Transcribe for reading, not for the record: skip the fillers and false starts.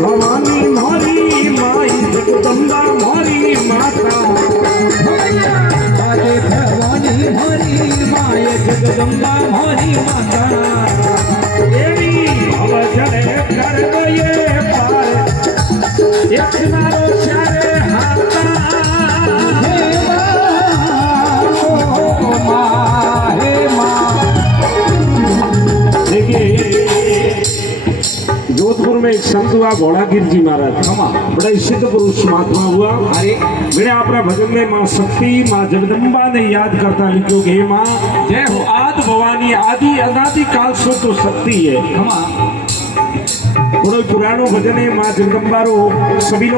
भवानी मारी माई जगदम्बा मारी माता अरे भवानी मारी माई जगदम्बा मारी माता देवी भवजने कर गए पार एक नारो चारे हाथा हे माँ देखिए जोधपुर में एक संत हुआ घोड़ागिर जी महाराज बड़ा सिद्ध पुरुष महात्मा हुआ। अरे मैंने अपना भजन में माँ शक्ति माँ जगदम्बा ने याद करता लिखो हे माँ जय हो आदि भवानी आदि अनादि काल से तो शक्ति है। बड़ो पुरानो भजन है माँ जगदम्बा रो सभी